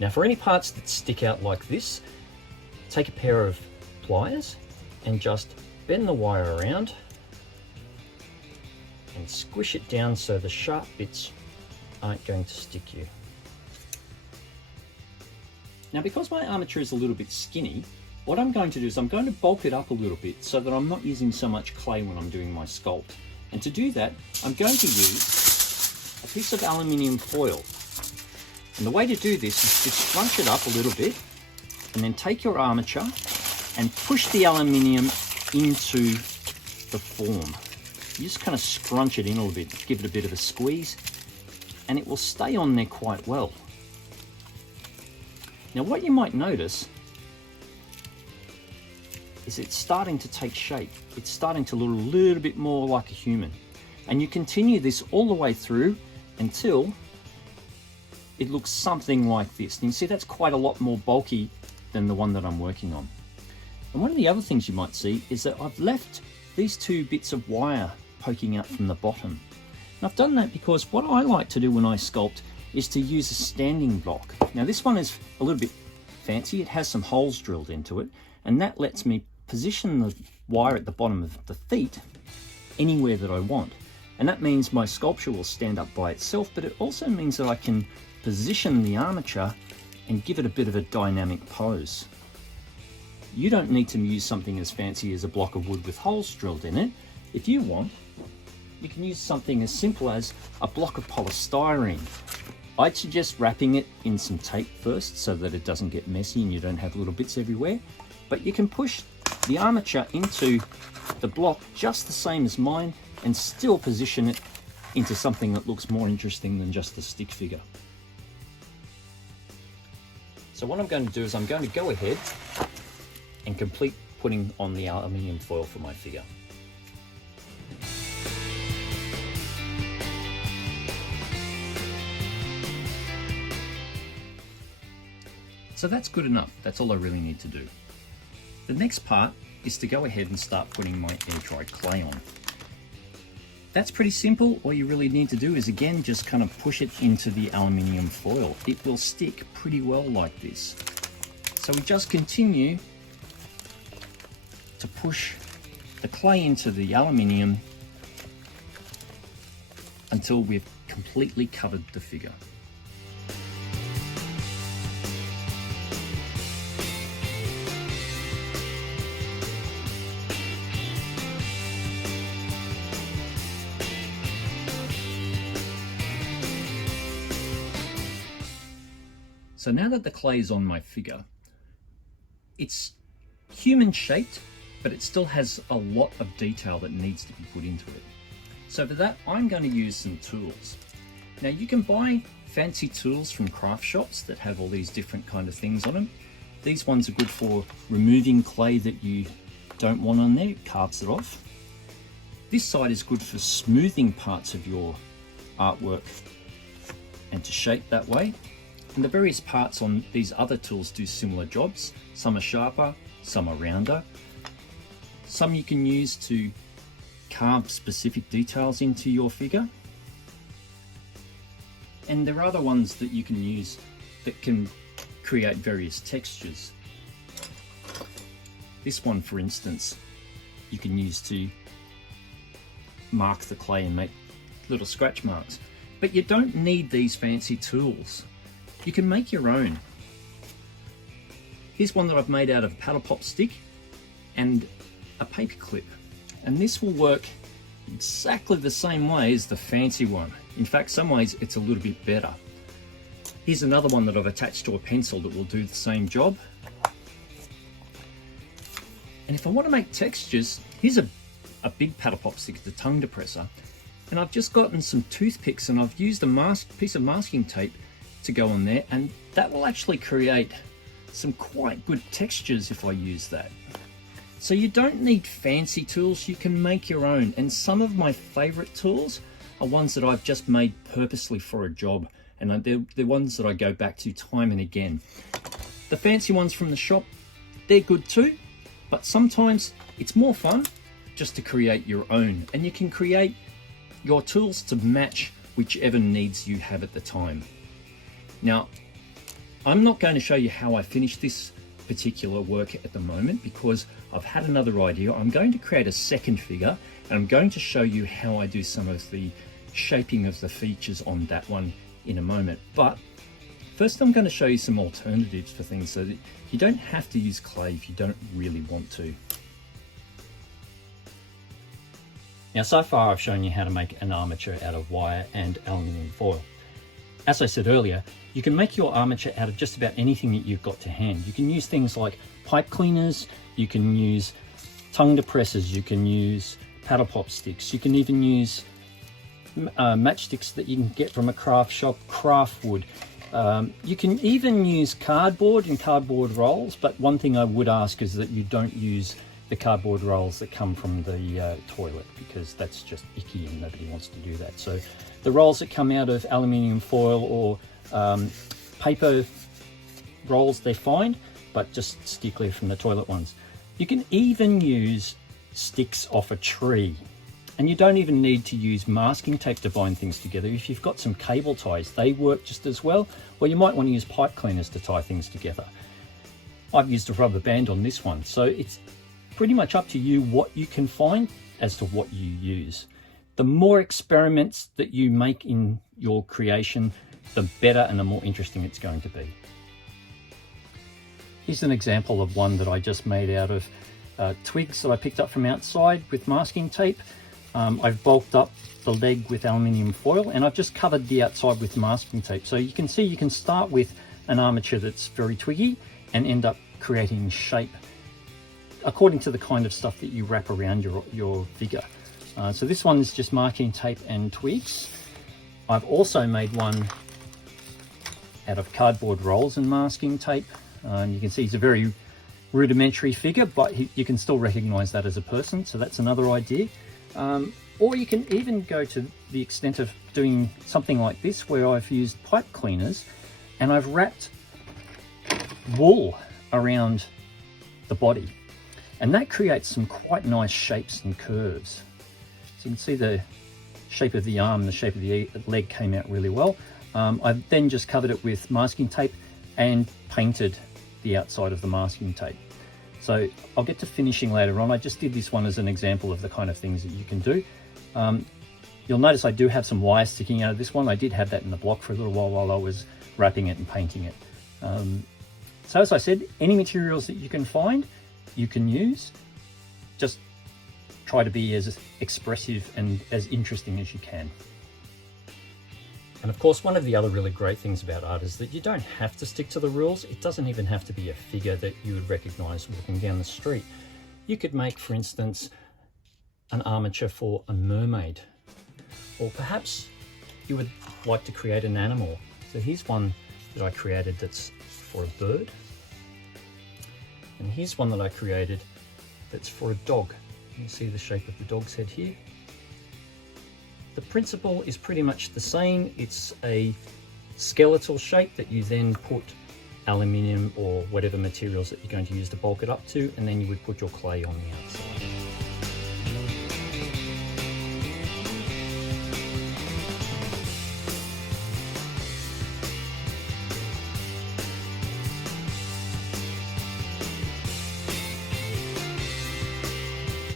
Now for any parts that stick out like this, take a pair of pliers and just bend the wire around and squish it down so the sharp bits aren't going to stick you. Now because my armature is a little bit skinny, what I'm going to do is I'm going to bulk it up a little bit so that I'm not using so much clay when I'm doing my sculpt. And to do that, I'm going to use a piece of aluminium foil. And the way to do this is just scrunch it up a little bit and then take your armature and push the aluminium into the form. You just kind of scrunch it in a little bit, give it a bit of a squeeze, and it will stay on there quite well. Now what you might notice is it's starting to take shape. It's starting to look a little bit more like a human. And you continue this all the way through until it looks something like this. And you see that's quite a lot more bulky than the one that I'm working on. And one of the other things you might see is that I've left these two bits of wire poking out from the bottom. And I've done that because what I like to do when I sculpt is to use a standing block. Now this one is a little bit fancy. It has some holes drilled into it, and that lets me position the wire at the bottom of the feet anywhere that I want. And that means my sculpture will stand up by itself, but it also means that I can position the armature and give it a bit of a dynamic pose. You don't need to use something as fancy as a block of wood with holes drilled in it. If you want, you can use something as simple as a block of polystyrene. I'd suggest wrapping it in some tape first so that it doesn't get messy and you don't have little bits everywhere. But you can push the armature into the block just the same as mine and still position it into something that looks more interesting than just the stick figure. So what I'm going to do is I'm going to go ahead and complete putting on the aluminium foil for my figure. So that's good enough. That's all I really need to do. The next part is to go ahead and start putting my air-dried clay on. That's pretty simple. All you really need to do is again just kind of push it into the aluminium foil. It will stick pretty well like this. So we just continue to push the clay into the aluminium until we've completely covered the figure. So now that the clay is on my figure, it's human shaped, but it still has a lot of detail that needs to be put into it. So for that, I'm going to use some tools. Now you can buy fancy tools from craft shops that have all these different kind of things on them. These ones are good for removing clay that you don't want on there, it carves it off. This side is good for smoothing parts of your artwork and to shape that way. And the various parts on these other tools do similar jobs. Some are sharper, some are rounder. Some you can use to carve specific details into your figure. And there are other ones that you can use that can create various textures. This one, for instance, you can use to mark the clay and make little scratch marks. But you don't need these fancy tools. You can make your own. Here's one that I've made out of a paddle pop stick and a paper clip. And this will work exactly the same way as the fancy one. In fact, some ways it's a little bit better. Here's another one that I've attached to a pencil that will do the same job. And if I want to make textures, here's a big paddle pop stick, the tongue depressor. And I've just gotten some toothpicks and I've used a piece of masking tape to go on there, and that will actually create some quite good textures if I use that. So you don't need fancy tools, you can make your own. And some of my favorite tools are ones that I've just made purposely for a job, and they're ones that I go back to time and again. The fancy ones from the shop, they're good too, but sometimes it's more fun just to create your own, and you can create your tools to match whichever needs you have at the time. Now, I'm not going to show you how I finished this particular work at the moment because I've had another idea. I'm going to create a second figure and I'm going to show you how I do some of the shaping of the features on that one in a moment. But first I'm going to show you some alternatives for things so that you don't have to use clay if you don't really want to. Now so far I've shown you how to make an armature out of wire and aluminium foil. As I said earlier, you can make your armature out of just about anything that you've got to hand. You can use things like pipe cleaners, you can use tongue depressors, you can use paddle pop sticks, you can even use matchsticks that you can get from a craft shop, craft wood. You can even use cardboard and cardboard rolls, but one thing I would ask is that you don't use the cardboard rolls that come from the toilet, because that's just icky and nobody wants to do that. So the rolls that come out of aluminium foil or paper rolls, they're fine, but just steer clear from the toilet ones. You can even use sticks off a tree, and you don't even need to use masking tape to bind things together. If you've got some cable ties, they work just as well, or you might want to use pipe cleaners to tie things together. I've used a rubber band on this one, so it's pretty much up to you what you can find as to what you use. The more experiments that you make in your creation, the better and the more interesting it's going to be. Here's an example of one that I just made out of twigs that I picked up from outside with masking tape. I've bulked up the leg with aluminium foil and I've just covered the outside with masking tape. So you can see you can start with an armature that's very twiggy and end up creating shape according to the kind of stuff that you wrap around your figure. So this one is just masking tape and twigs. I've also made one out of cardboard rolls and masking tape. You can see he's a very rudimentary figure, but you can still recognize that as a person, so that's another idea. Or you can even go to the extent of doing something like this, where I've used pipe cleaners and I've wrapped wool around the body, and that creates some quite nice shapes and curves. So you can see the shape of the arm, the shape of the leg came out really well. I've then just covered it with masking tape and painted the outside of the masking tape. So I'll get to finishing later on. I just did this one as an example of the kind of things that you can do. You'll notice I do have some wire sticking out of this one. I did have that in the block for a little while I was wrapping it and painting it. So as I said, any materials that you can find, you can use. Just try to be as expressive and as interesting as you can. And of course, one of the other really great things about art is that you don't have to stick to the rules. It doesn't even have to be a figure that you would recognize walking down the street. You could make, for instance, an armature for a mermaid, or perhaps you would like to create an animal. So here's one that I created that's for a bird, and here's one that I created that's for a dog. You see the shape of the dog's head here. The principle is pretty much the same. It's a skeletal shape that you then put aluminium or whatever materials that you're going to use to bulk it up to, and then you would put your clay on the outside.